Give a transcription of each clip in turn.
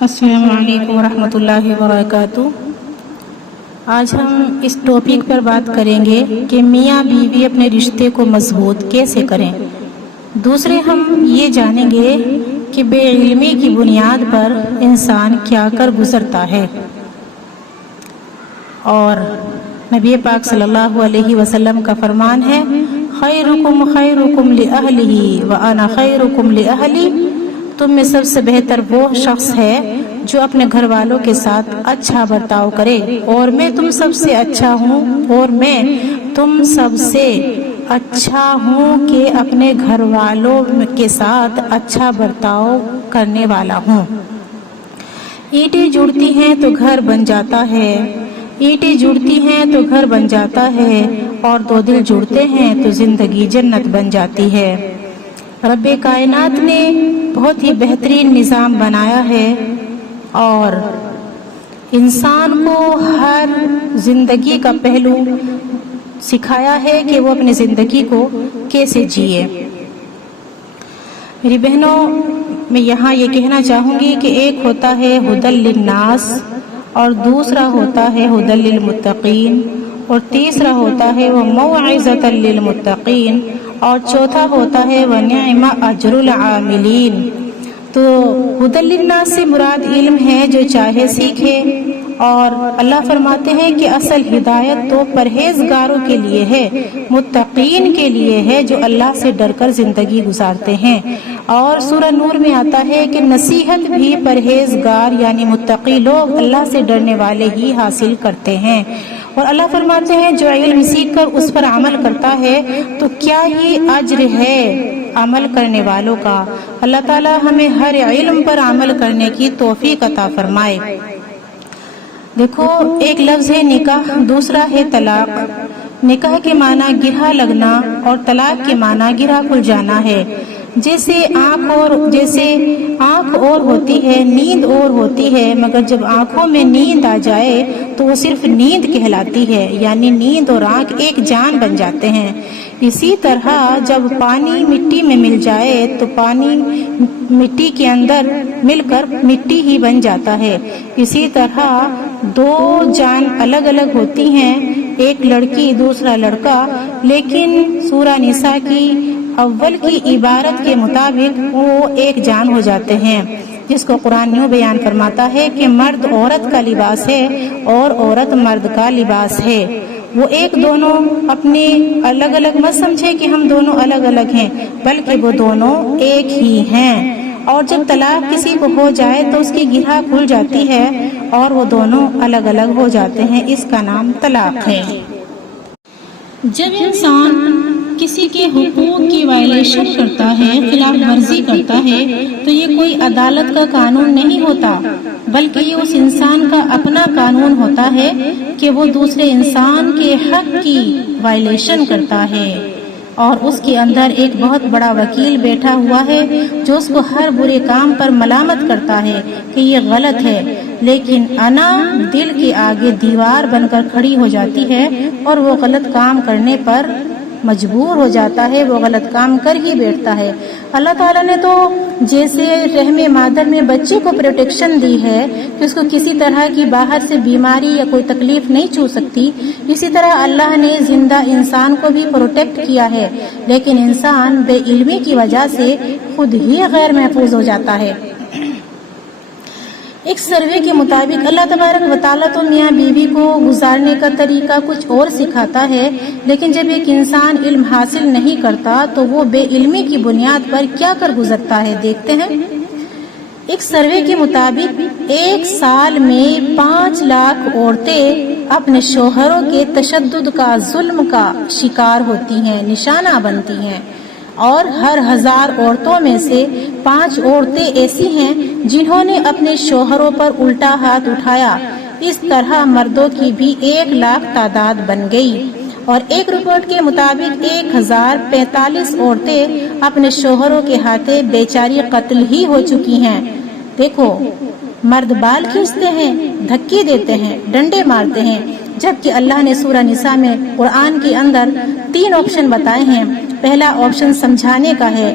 السلام علیکم ورحمۃ اللہ وبرکاتہ۔ آج ہم اس ٹاپک پر بات کریں گے کہ میاں بیوی اپنے رشتے کو مضبوط کیسے کریں۔ دوسرے ہم یہ جانیں گے کہ بے علمی کی بنیاد پر انسان کیا کر گزرتا ہے، اور نبی پاک صلی اللہ علیہ وسلم کا فرمان ہے خیرکم خیرکم لأہلہ وانا خیرکم لأہلی، تم میں سب سے بہتر وہ شخص ہے جو اپنے گھر والوں کے ساتھ اچھا برتاؤ کرے، اور میں تم سب سے اچھا ہوں، اور میں تم سب سے اچھا ہوں کہ اپنے گھر والوں کے ساتھ اچھا برتاؤ کرنے والا ہوں۔ اینٹیں جڑتی ہیں تو گھر بن جاتا ہے، اینٹیں جڑتی ہیں تو گھر بن جاتا ہے، اور دو دل جڑتے ہیں تو زندگی جنت بن جاتی ہے۔ رب کائنات نے بہت ہی بہترین نظام بنایا ہے، اور انسان کو ہر زندگی کا پہلو سکھایا ہے کہ وہ اپنی زندگی کو کیسے جیے۔ میری بہنوں، میں یہاں یہ کہنا چاہوں گی کہ ایک ہوتا ہے ہدی للناس، اور دوسرا ہوتا ہے ہدی للمتقین، اور تیسرا ہوتا ہے وہ موعظۃ للمتقین، اور چوتھا ہوتا ہے وَنِعْمَ أَجْرُ الْعَامِلِينَ۔ تو ہدی للناس سے مراد علم ہے، جو چاہے سیکھے، اور اللہ فرماتے ہیں کہ اصل ہدایت تو پرہیزگاروں کے لیے ہے، متقین کے لیے ہے، جو اللہ سے ڈر کر زندگی گزارتے ہیں۔ اور سورہ نور میں آتا ہے کہ نصیحت بھی پرہیزگار یعنی متقی لوگ اللہ سے ڈرنے والے ہی حاصل کرتے ہیں۔ اور اللہ فرماتے ہیں جو علم سیکھ کر اس پر عمل کرتا ہے تو کیا ہی اجر ہے عمل کرنے والوں کا۔ اللہ تعالی ہمیں ہر علم پر عمل کرنے کی توفیق عطا فرمائے۔ دیکھو، ایک لفظ ہے نکاح، دوسرا ہے طلاق۔ نکاح کے معنی گرہ لگنا، اور طلاق کے معنی گرہ کھل جانا ہے۔ جیسے آنکھ اور ہوتی ہے، نیند اور ہوتی ہے، مگر جب آنکھوں میں نیند آ جائے تو وہ صرف نیند کہلاتی ہے، یعنی نیند اور آنکھ ایک جان بن جاتے ہیں۔ اسی طرح جب پانی مٹی میں مل جائے تو پانی مٹی کے اندر مل کر مٹی ہی بن جاتا ہے۔ اسی طرح دو جان الگ الگ ہوتی ہیں، ایک لڑکی دوسرا لڑکا، لیکن سورہ نساء کی اول کی عبارت کے مطابق وہ ایک جان ہو جاتے ہیں، جس کو قرآن یوں بیان فرماتا ہے کہ مرد عورت کا لباس ہے اور عورت مرد کا لباس ہے۔ وہ ایک دونوں اپنے الگ الگ مت سمجھے کہ ہم دونوں الگ الگ ہیں، بلکہ وہ دونوں ایک ہی ہیں۔ اور جب طلاق کسی کو ہو جائے تو اس کی گرہ کھل جاتی ہے اور وہ دونوں الگ الگ ہو جاتے ہیں، اس کا نام طلاق ہے۔ جب انسان کسی کے حقوق کی وائلیشن کرتا ہے، خلاف ورزی کرتا ہے، تو یہ کوئی عدالت کا قانون نہیں ہوتا، بلکہ یہ اس انسان کا اپنا قانون ہوتا ہے کہ وہ دوسرے انسان کے حق کی وائلیشن کرتا ہے، اور اس کے اندر ایک بہت بڑا وکیل بیٹھا ہوا ہے جو اس کو ہر برے کام پر ملامت کرتا ہے کہ یہ غلط ہے، لیکن انا دل کے آگے دیوار بن کر کھڑی ہو جاتی ہے اور وہ غلط کام کرنے پر مجبور ہو جاتا ہے، وہ غلط کام کر ہی بیٹھتا ہے۔ اللہ تعالیٰ نے تو جیسے رحم مادر میں بچے کو پروٹیکشن دی ہے کہ اس کو کسی طرح کی باہر سے بیماری یا کوئی تکلیف نہیں چھو سکتی، اسی طرح اللہ نے زندہ انسان کو بھی پروٹیکٹ کیا ہے، لیکن انسان بے علمی کی وجہ سے خود ہی غیر محفوظ ہو جاتا ہے۔ ایک سروے کے مطابق اللہ تبارک و تعالیٰ تو میاں بیوی کو گزارنے کا طریقہ کچھ اور سکھاتا ہے، لیکن جب ایک انسان علم حاصل نہیں کرتا تو وہ بے علمی کی بنیاد پر کیا کر گزرتا ہے، دیکھتے ہیں۔ ایک سروے کے مطابق ایک سال میں 5 لاکھ عورتیں اپنے شوہروں کے تشدد کا، ظلم کا شکار ہوتی ہیں، نشانہ بنتی ہیں، اور ہر 1000 عورتوں میں سے 5 عورتیں ایسی ہیں جنہوں نے اپنے شوہروں پر الٹا ہاتھ اٹھایا۔ اس طرح مردوں کی بھی 1 لاکھ تعداد بن گئی، اور ایک رپورٹ کے مطابق 1045 عورتیں اپنے شوہروں کے ہاتھے بیچاری قتل ہی ہو چکی ہیں۔ دیکھو، مرد بال کھینچتے ہیں، دھکے دیتے ہیں، ڈنڈے مارتے ہیں، جبکہ اللہ نے سورہ نساء میں قرآن کے اندر 3 آپشن بتائے ہیں۔ پہلا آپشن سمجھانے کا ہے،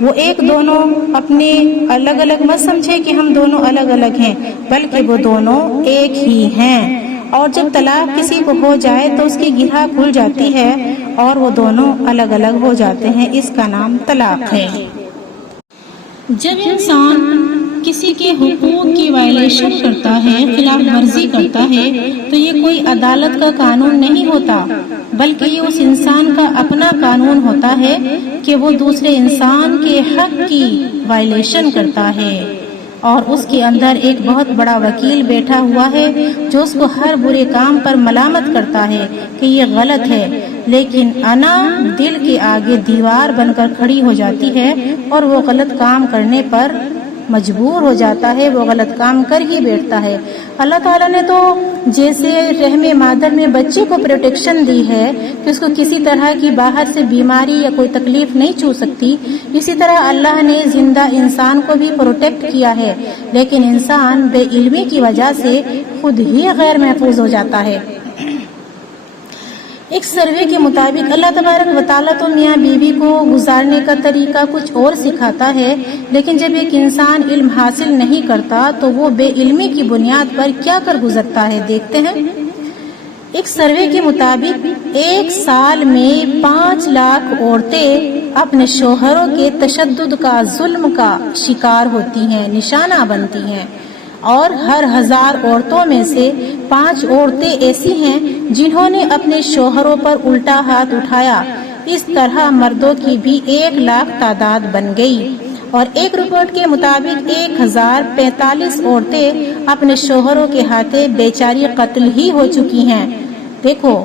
وہ ایک دونوں اپنے الگ الگ مت سمجھے کہ ہم دونوں الگ الگ ہیں، بلکہ وہ دونوں ایک ہی ہیں۔ اور جب طلاق کسی کو ہو جائے تو اس کی گرہ کھل جاتی ہے اور وہ دونوں الگ الگ ہو جاتے ہیں، اس کا نام طلاق ہے۔ جب انسان کسی کے حقوق کی وائلیشن کرتا ہے، خلاف ورزی کرتا ہے، تو یہ کوئی عدالت کا قانون نہیں ہوتا، بلکہ یہ اس انسان کا اپنا قانون ہوتا ہے کہ وہ دوسرے انسان کے حق کی وائلیشن کرتا ہے، اور اس کے اندر ایک بہت بڑا وکیل بیٹھا ہوا ہے جو اس کو ہر برے کام پر ملامت کرتا ہے کہ یہ غلط ہے، لیکن انا دل کے آگے دیوار بن کر کھڑی ہو جاتی ہے اور وہ غلط کام کرنے پر مجبور ہو جاتا ہے، وہ غلط کام کر ہی بیٹھتا ہے۔ اللہ تعالیٰ نے تو جیسے رحم مادر میں بچے کو پروٹیکشن دی ہے کہ اس کو کسی طرح کی باہر سے بیماری یا کوئی تکلیف نہیں چھو سکتی، اسی طرح اللہ نے زندہ انسان کو بھی پروٹیکٹ کیا ہے، لیکن انسان بے علمی کی وجہ سے خود ہی غیر محفوظ ہو جاتا ہے۔ ایک سروے کے مطابق اللہ تبارک و تعالیٰ تو میاں بیوی کو گزارنے کا طریقہ کچھ اور سکھاتا ہے، لیکن جب ایک انسان علم حاصل نہیں کرتا تو وہ بے علمی کی بنیاد پر کیا کر گزرتا ہے، دیکھتے ہیں۔ ایک سروے کے مطابق ایک سال میں 5 لاکھ عورتیں اپنے شوہروں کے تشدد کا، ظلم کا شکار ہوتی ہیں، نشانہ بنتی ہیں، اور ہر 1000 عورتوں میں سے 5 عورتیں ایسی ہیں جنہوں نے اپنے شوہروں پر الٹا ہاتھ اٹھایا۔ اس طرح مردوں کی بھی 1 لاکھ تعداد بن گئی، اور ایک رپورٹ کے مطابق 1045 عورتیں اپنے شوہروں کے ہاتھے بیچاری قتل ہی ہو چکی ہیں۔ دیکھو،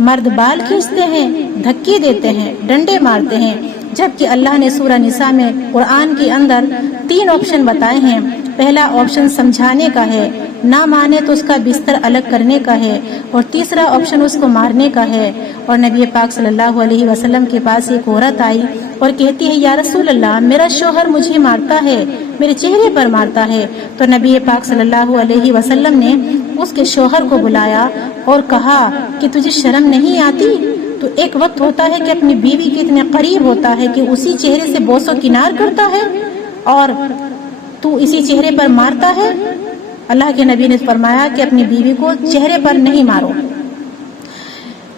مرد بال کھینچتے ہیں، دھکے دیتے ہیں، ڈنڈے مارتے ہیں، جبکہ اللہ نے سورہ نساء میں قرآن کے اندر 3 آپشن بتائے ہیں۔ پہلا آپشن سمجھانے کا ہے، نہ مانے تو اس کا بستر الگ کرنے کا ہے، اور تیسرا آپشن اس کو مارنے کا ہے۔ اور نبی پاک صلی اللہ علیہ وسلم کے پاس ایک عورت آئی اور کہتی ہے، یا رسول اللہ، میرا شوہر مجھے مارتا ہے، میرے چہرے پر مارتا ہے۔ تو نبی پاک صلی اللہ علیہ وسلم نے اس کے شوہر کو بلایا اور کہا کہ تجھے شرم نہیں آتی؟ تو ایک وقت ہوتا ہے کہ اپنی بیوی کے اتنے قریب ہوتا ہے کہ اسی چہرے سے بوس و کنار کرتا ہے، اور تو اسی چہرے پر مارتا ہے۔ اللہ کے نبی نے فرمایا کہ اپنی بیوی کو چہرے پر نہیں مارو۔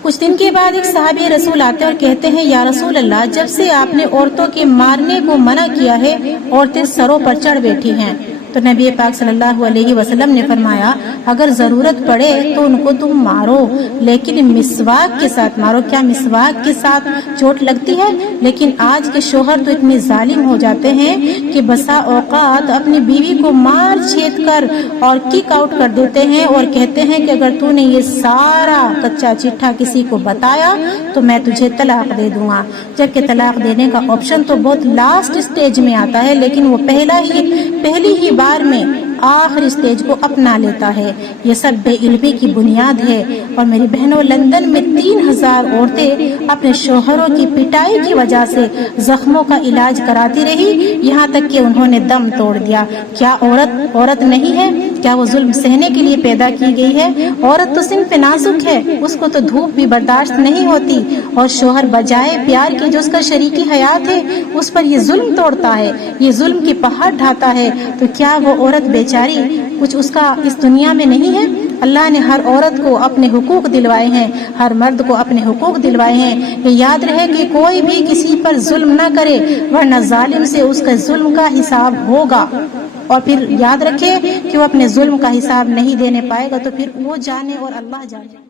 کچھ دن کے بعد ایک صحابی رسول آتے اور کہتے ہیں، یا رسول اللہ، جب سے آپ نے عورتوں کے مارنے کو منع کیا ہے، عورتیں سروں پر چڑھ بیٹھی ہیں۔ تو نبی پاک صلی اللہ علیہ وسلم نے فرمایا، اگر ضرورت پڑے تو ان کو تم مارو، لیکن مسواک کے ساتھ مارو۔ کیا مسواک کے ساتھ چوٹ لگتی ہے؟ لیکن آج کے شوہر تو اتنے ظالم ہو جاتے ہیں کہ بسا اوقات اپنی بیوی کو مار چھید کر اور کک آؤٹ کر دیتے ہیں، اور کہتے ہیں کہ اگر تو نے یہ سارا کچا چٹھا کسی کو بتایا تو میں تجھے طلاق دے دوں گا۔ جبکہ طلاق دینے کا آپشن تو بہت لاسٹ سٹیج میں آتا ہے، لیکن وہ پہلی ہی بار میں آخری سٹیج کو اپنا لیتا ہے۔ یہ سب بے علمی کی بنیاد ہے۔ اور میری بہنوں، لندن میں 3000 عورتیں اپنے شوہروں کی پٹائی کی وجہ سے زخموں کا علاج کراتی رہی، یہاں تک کہ انہوں نے دم توڑ دیا۔ کیا عورت نہیں ہے؟ کیا وہ ظلم سہنے کے لیے پیدا کی گئی ہے؟ عورت تو صنف نازک ہے، اس کو تو دھوپ بھی برداشت نہیں ہوتی، اور شوہر بجائے پیار کے جو اس کا شریکی حیات ہے اس پر یہ ظلم توڑتا ہے، یہ ظلم کی پہاڑ ڈھاتا ہے، تو کیا وہ عورت بیچاری کچھ اس کا اس دنیا میں نہیں ہے؟ اللہ نے ہر عورت کو اپنے حقوق دلوائے ہیں، ہر مرد کو اپنے حقوق دلوائے ہیں۔ یہ یاد رہے کہ کوئی بھی کسی پر ظلم نہ کرے، ورنہ ظالم سے اس کا ظلم کا حساب ہوگا، اور پھر یاد رکھے کہ وہ اپنے ظلم کا حساب نہیں دینے پائے گا، تو پھر وہ جانے اور اللہ جانے۔